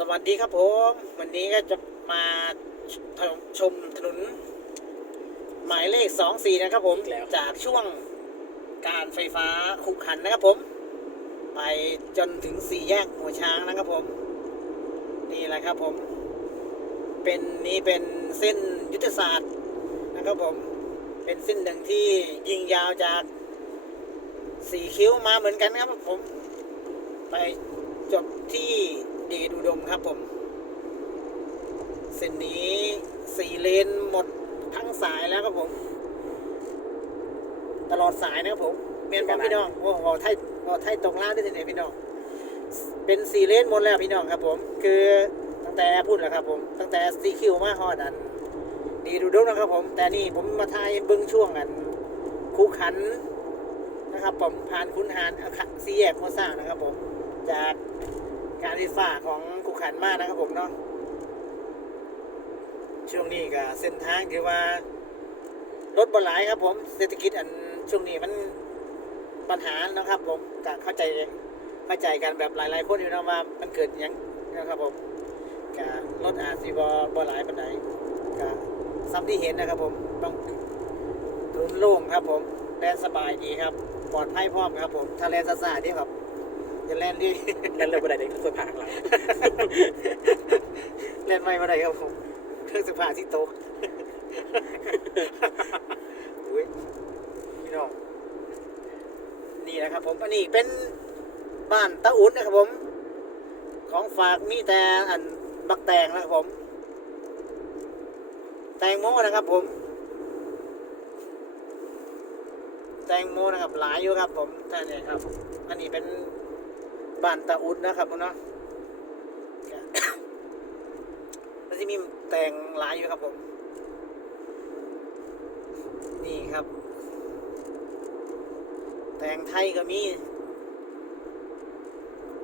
สวัสดีครับผม วันนี้ก็จะมาชมถนน หมายเลขสองสี่นะครับผมอีกแล้วจากช่วงการไฟฟ้าขุขันนะครับผม ไปจนถึงสี่แยกหัวช้างนะครับผม นี่แหละครับผม เป็นนี่เป็นเส้นยุทธศาสตร์นะครับผม เป็นเส้นหนึ่งที่ยิงยาวจากสี่คิ้วมาเหมือนกันครับผม ไปจบที่ เดชอุดมครับผม เส้นนี้สี่เลนหมดทั้งสายแล้วครับผม ตลอดสายนะครับผมเมียนบอกพี่น้องโอ้โหไทยโอ้ไทยตรงล่างได้ที่ไหนพี่น้อง เป็นสี่เลนหมดแล้วพี่น้องครับผม คือตั้งแต่พูดแล้วครับผม ตั้งแต่ซีคิวมาฮอดอันดีดูดมนะครับผม แต่นี่ผมมาทายเบิ้งช่วงอันคูขันนะครับผมผ่านคุณหารอาคาซีแยกโมซ่านะครับผม จาก การไฟฟ้าของคูขันมากนะครับผมเนาะช่วงนี้ก็เส้นทางถือว่ารถบหลายครับ ผมเศรษฐกิจอันช่วงนี้มันปัญหานะครับ ผมก็เข้าใจเข้าใจกันแบบหลาย ๆ คนอยู่นะว่ามันเกิดยังนะครับผมก็รถอาจสิบอบหลายปันไดก็ซ้ำที่เห็นนะครับ ผมต้องถนนโล่งครับ ผมแลนสบายดีครับ ปลอดภัยพร้อมครับ ผมถ้าแลนซ่าๆนี่ครับ จะแลนดีนั่นเลยบันไดเด็กเครื่องผ่าข้างหลังเล่นไม่มาได้ครับผม เครื่องสักผ้าที่โต๊ะอุ้ยพี่น้อง นี่นะครับผม อันนี้เป็นบ้านตะอุ่นนะครับผม ของฝากมีแต่อันบักแตงนะครับผม แตงโมนะครับผม แตงโมนะครับหลายอยู่ครับผมท่านนี่ครับ อันนี้เป็น บ้านตะอุ่นะครับเนาะมันจะมีแตงหลายอยู่ครับผม นี่ครับ แตงไทยก็มี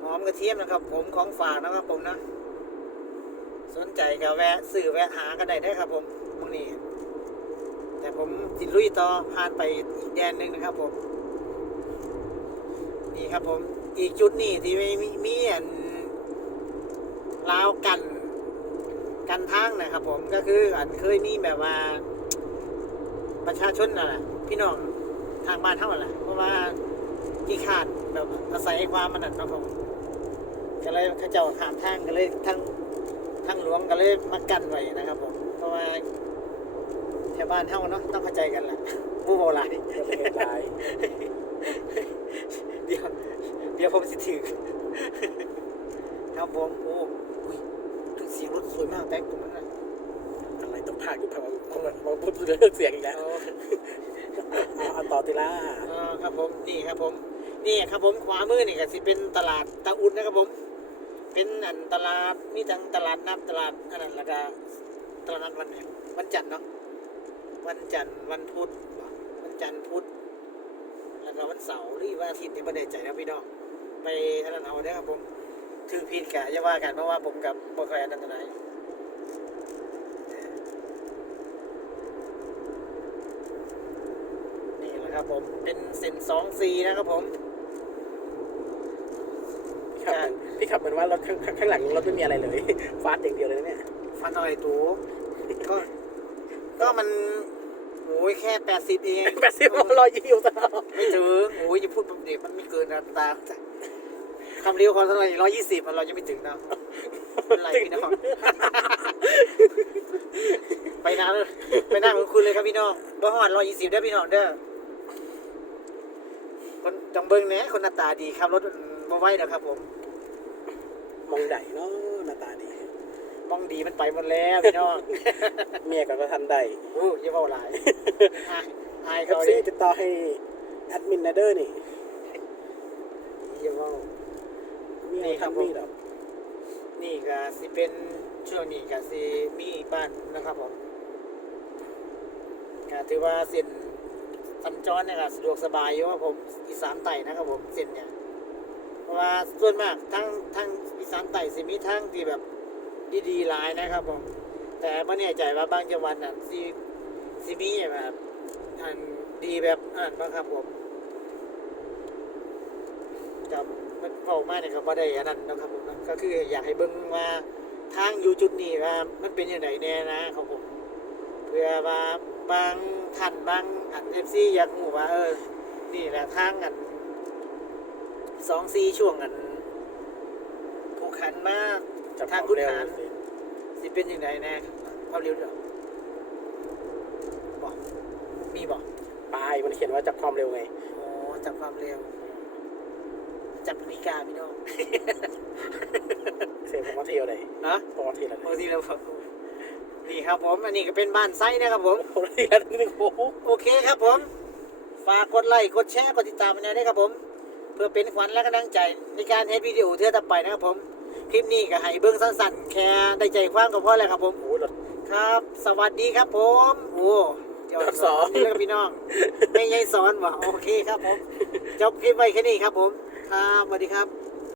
หอมกระเทียมนะครับ ผมของฝากนะครับผมนะสนใจก็แวะสื่อแวะหากันได้ได้ครับ ผมพวกนี้ แต่ผมจิลุยต่อผ่านไปอีกแดนหนึ่งนะครับผม นี่ครับผม อีกจุดนี่ที่มีมีมีอันลาวกัน กันทางนะครับผมก็คืออันเคยมีแบบว่า ประชาชนน่ะแหละพี่น้องทางบ้านเท่านั้นแหละเพราะว่าที่ขาดแบบอาศัยความมันนั่นเนาะผมก็เลยเขาเจ้าขามทางก็เลยทั้งทั้งหลวงก็เลยมากันไว้นะครับผมเพราะว่าแถวบ้านเท่าเนาะต้องเข้าใจกันแหละผู้โบราณเรื่องเหตุร้ายเดี๋ยวเดี๋ยวผมสิถือครับผมโอ้ยถึงเสียงรถสวยมากแบ็คตรงนั้นนะอะไรต้องพากอยู่ทำไมมาพูดเรื่องเสียงอีกแล้วเอาต่อทีละอ่าครับผมนี่ครับผม นี่ครับผมขวามือนี่ก็สิเป็นตลาดตะอุ่นนะครับผม เป็นอันตลาดมีทั้งตลาดนัดตลาดอันนั้นแล้วก็ตลาดนัดวันไหนวันจันทร์เนาะวันจันทร์วันพุธวันจันทร์พุธแล้วก็วันเสาร์หรือวันอาทิตย์นี่ไม่ได้ใจนะพี่น้อง ไปอันนั้นเอาเด้อครับผมถือผิดกะอย่าว่ากันเพราะว่าผมกับบ่เคยอันนั้นไหนนี่แหละครับผมเป็นเส้นสองซีนะครับผม พี่ขับเหมือนพี่ขับเหมือนว่ารถข้างข้างหลังรถไม่มีอะไรเลยฟาดอย่างเดียวเลยนะเนี่ย ฟันอะไรตูก็ ก็มัน โอ้ยแค่แปดสิบเองแปดสิบรอยยิ้วตลอดไม่ถึงโอ้ยอย่าพูดแบบเด็กมันไม่เกินนะตาคำเรียวความเท่าไหร่ร้อยยี่สิบเรายังไม่ถึงนะเป็นไรพี่น้องไปนานเลยไปนานเหมือนคุณเลยครับพี่น้องบ่หอดร้อยยี่สิบเด้อพี่น้องเด้อคนจังเบิ้งเนี้ยคนหน้าตาดีครับรถบ่ไหวนะครับผม มองใหญ่เนาะหน้าตาดีมอง ดีมันไปหมดแล้วพี่น้องเมียก็ทันได้โอ้ยอย่าเบาหลายอายอายเอฟเขาซีดิติดต่อให้แอดมินนะเด้อนี่อย่าเบามีนี่อะไรครับทำมีดอกนี่ก็สิเป็นช่วงนี้ก็สิมีบ้านนะครับผมก็ถือว่าเส้นสัญจรเนี่ยก็สะดวกสบายอยู่ครับผมอีสานไต่นะครับผมเส้นเนี่ยเพราะว่าส่วนมากทั้งทั้งอีสานไต่สิมีทั้งที่แบบ ดีๆหลายนะครับผม แต่ไม่แน่ใจว่าบางจังหวัดน่ะสิสิมีแบบอันดีแบบอันบ้างครับผมครับมันเฝ้ามาเนี่ยก็บ่ได้อันนั้นนะครับผมก็คืออยากให้เบิ่งว่าทางอยู่จุดนี้ว่ามันเป็นยังไงแน่นะครับผม เพื่อว่าบางท่านบางอัน FC อยากรู้ว่าเออ นี่แหละทางอันสองซีช่วงอันผูกขันมาก จับทางควคุณมเร็วหารสิสิเป็นยังไงแน่ความเร็วเด้อบอกมีบอกปลายมันเขียนว่าจับความเร็วไงโอ้จับความเร็ว จับนาฬิกาพี่น้องเสียงผมว่าเที่ยวไหนนะผมว่าเที่ยวไหนบางทีเราบอกนี่ครับผม อันนี้ก็เป็นบ้านไซนะครับผมผมเที่ยวนึงโอ้โหโอเคครับผม ฝากกดไลค์กดแชร์กดติดตามมาด้วยครับผม เพื่อเป็นขวัญและกำลังใจในการเฮ็ดวิดีโอเทื่อต่อไปนะครับผม คลิปนี้ก็ให้เบิ้งสั้นๆ แค่ได้ใจความก็พอแล้วครับผมโอ้โหรถครับ สวัสดีครับผมโอ้เจ้าโดนสอนนี่แล้วพี่น้องไม่ใช่สอนว่ะโอเคครับผมจบคลิปไว้แค่นี้ครับผม ครับสวัสดีครับ